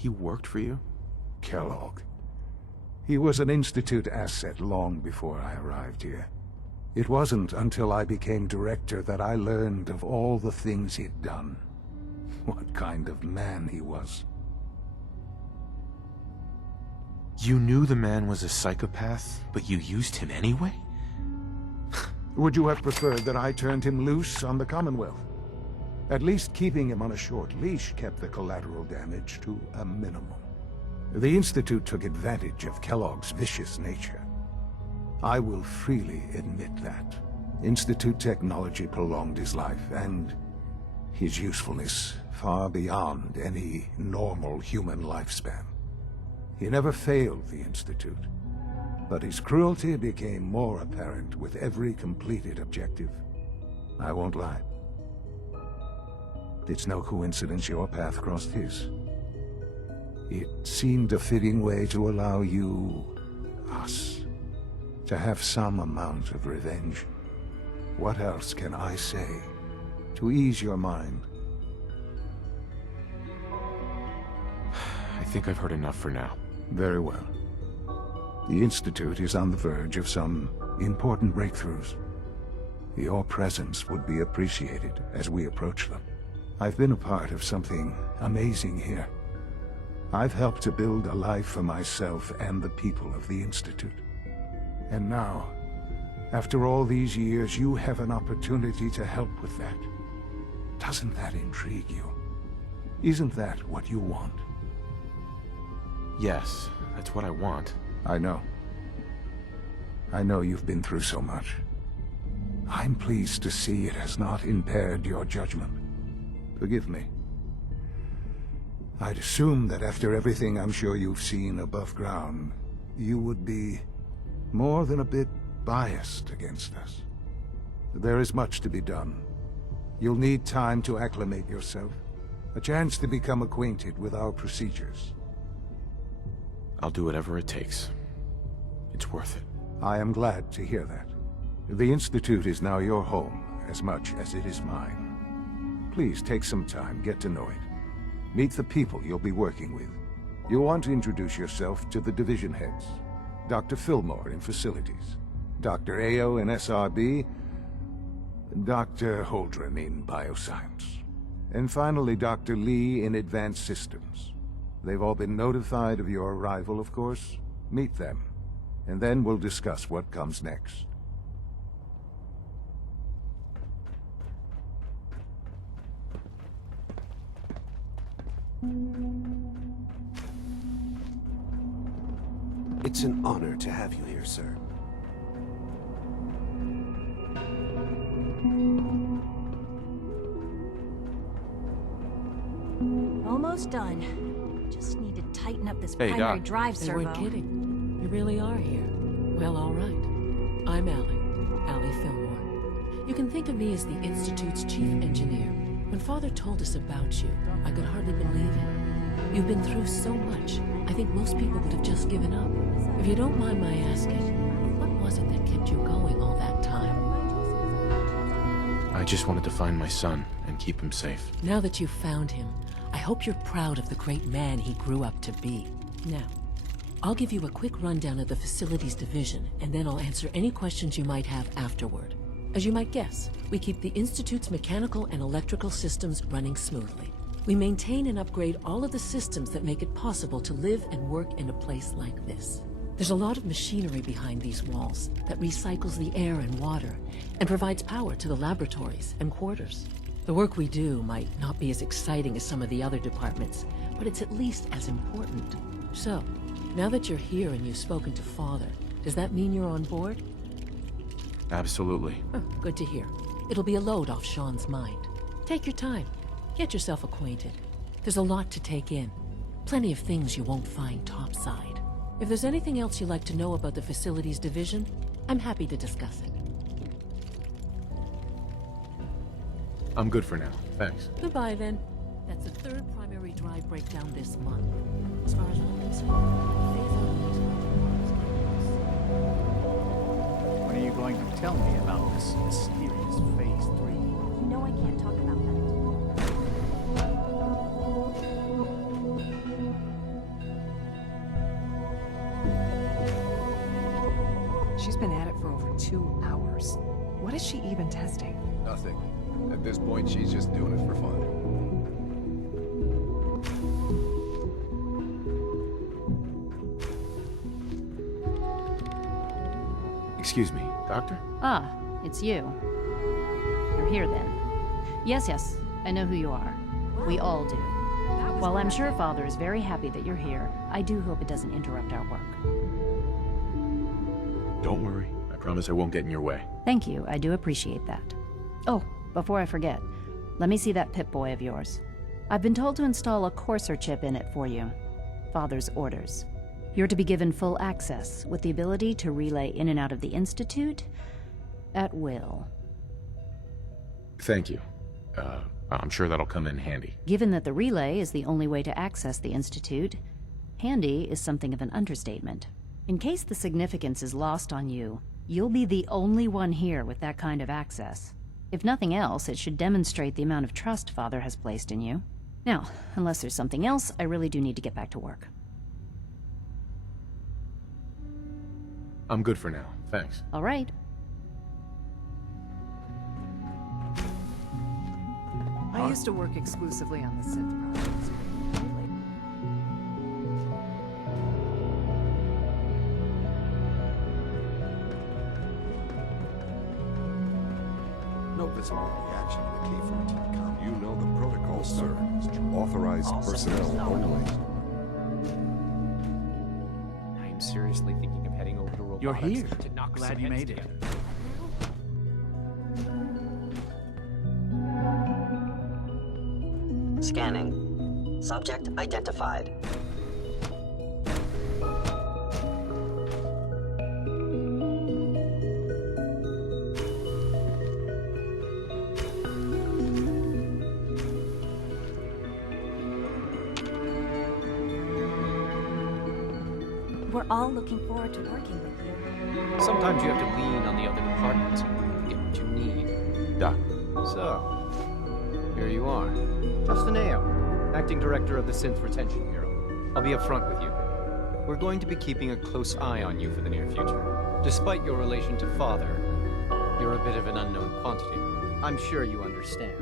He worked for you? Kellogg. He was an Institute asset long before I arrived here. It wasn't until I became director that I learned of all the things he'd done. What kind of man he was. You knew the man was a psychopath, but you used him anyway? Would you have preferred that I turned him loose on the Commonwealth? At least keeping him on a short leash kept the collateral damage to a minimum. The Institute took advantage of Kellogg's vicious nature. I will freely admit that. Institute technology prolonged his life, and his usefulness far beyond any normal human lifespan. He never failed the Institute, but his cruelty became more apparent with every completed objective. I won't lie. It's no coincidence your path crossed his. It seemed a fitting way to allow you, us, to have some amount of revenge. What else can I say to ease your mind? I think I've heard enough for now. Very well. The Institute is on the verge of some important breakthroughs. Your presence would be appreciated as we approach them. I've been a part of something amazing here. I've helped to build a life for myself and the people of the Institute. And now, after all these years, you have an opportunity to help with that. Doesn't that intrigue you? Isn't that what you want? Yes, that's what I want. I know. I know you've been through so much. I'm pleased to see it has not impaired your judgment. Forgive me. I'd assume that after everything I'm sure you've seen above ground, you would be more than a bit biased against us. There is much to be done. You'll need time to acclimate yourself, a chance to become acquainted with our procedures. I'll do whatever it takes. It's worth it. I am glad to hear that. The Institute is now your home, as much as it is mine. Please take some time, get to know it. Meet the people you'll be working with. You'll want to introduce yourself to the division heads. Dr. Fillmore in Facilities, Dr. Ayo in SRB, Dr. Holdren in Bioscience, and finally Dr. Lee in Advanced Systems. They've all been notified of your arrival, of course. Meet them, and then we'll discuss what comes next. It's an honor to have you here, sir. Almost done. Just need to tighten up this Hey, primary Doc. drive They servo. weren't kidding. You really are here. Well, all right. I'm Allie Fillmore. You can think of me as the Institute's chief engineer. When Father told us about you, I could hardly believe it. You've been through so much, I think most people would have just given up. If you don't mind my asking, what was it that kept you going all that time? I just wanted to find my son and keep him safe. Now that you've found him, I hope you're proud of the great man he grew up to be. Now, I'll give you a quick rundown of the Facilities Division, and then I'll answer any questions you might have afterward. As you might guess, we keep the Institute's mechanical and electrical systems running smoothly. We maintain and upgrade all of the systems that make it possible to live and work in a place like this. There's a lot of machinery behind these walls that recycles the air and water and provides power to the laboratories and quarters. The work we do might not be as exciting as some of the other departments, but it's at least as important. So, now that you're here and you've spoken to Father, does that mean you're on board? Absolutely. Oh, good to hear. It'll be a load off Sean's mind. Take your time. Get yourself acquainted. There's a lot to take in. Plenty of things you won't find topside. If there's anything else you'd like to know about the Facilities Division, I'm happy to discuss it. I'm good for now. Thanks. Goodbye, then. That's the third primary drive breakdown this month. As far as I'm concerned, When are you going to tell me about this mysterious Phase 3? You know I can't talk about that. She's been at it for over 2 hours. What is she even testing? Nothing. At this point, she's just doing it for fun. Excuse me, Doctor? Ah, it's you. You're here then. Yes, I know who you are. We all do. While I'm sure Father is very happy that you're here, I do hope it doesn't interrupt our work. Don't worry. I promise I won't get in your way. Thank you, I do appreciate that. Oh, before I forget, let me see that Pip-Boy of yours. I've been told to install a Courser chip in it for you. Father's orders. You're to be given full access, with the ability to relay in and out of the Institute at will. Thank you. I'm sure that'll come in handy. Given that the relay is the only way to access the Institute, handy is something of an understatement. In case the significance is lost on you, you'll be the only one here with that kind of access. If nothing else, it should demonstrate the amount of trust Father has placed in you. Now, unless there's something else, I really do need to get back to work. I'm good for now. Thanks. All right. I used to work exclusively on the synth projects. No visible reaction to the K-14 com. You know the protocol, sir. Authorized personnel only. I'm seriously thinking of heading over to robotics. You're here. To knock Glad some you heads made it. together. Scanning. Subject identified. We're all looking forward to working with you. Sometimes you have to lean on the other departments in order to get what you need. Doc. So, here you are. Justin Ayo, Acting Director of the Synth Retention Bureau. I'll be upfront with you. We're going to be keeping a close eye on you for the near future. Despite your relation to Father, you're a bit of an unknown quantity. I'm sure you understand.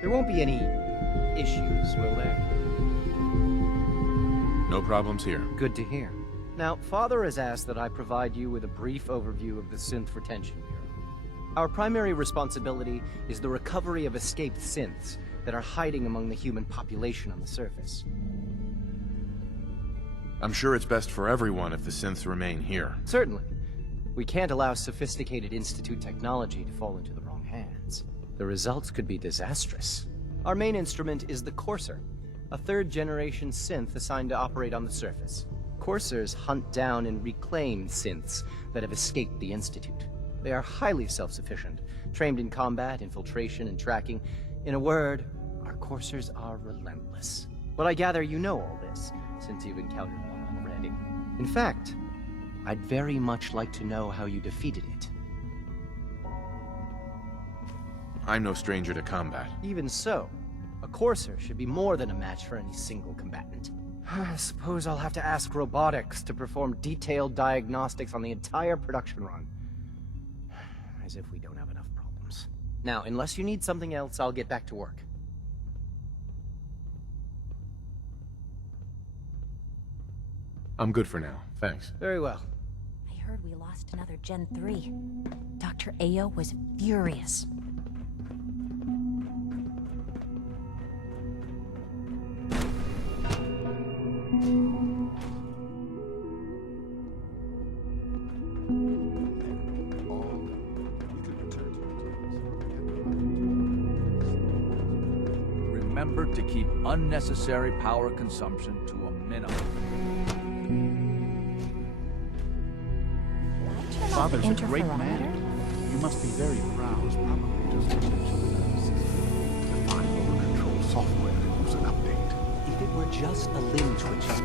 There won't be any issues, will there? No problems here. Good to hear. Now, Father has asked that I provide you with a brief overview of the Synth Retention Bureau. Our primary responsibility is the recovery of escaped synths that are hiding among the human population on the surface. I'm sure it's best for everyone if the synths remain here. Certainly. We can't allow sophisticated Institute technology to fall into the wrong hands. The results could be disastrous. Our main instrument is the Courser, a third-generation synth assigned to operate on the surface. Coursers hunt down and reclaim synths that have escaped the Institute. They are highly self-sufficient, trained in combat, infiltration, and tracking. In a word, our Coursers are relentless. But I gather you know all this, since you've encountered one already. In fact, I'd very much like to know how you defeated it. I'm no stranger to combat. Even so, a Courser should be more than a match for any single combatant. I suppose I'll have to ask robotics to perform detailed diagnostics on the entire production run. As if we don't have enough problems. Now, unless you need something else, I'll get back to work. I'm good for now. Thanks. Very well. I heard we lost another Gen 3. Dr. Ayo was furious. Remember to keep unnecessary power consumption to a minimum. Father's a great man. You must be very proud. Probably just the final control software needs an update. If it were just a limb twitcher,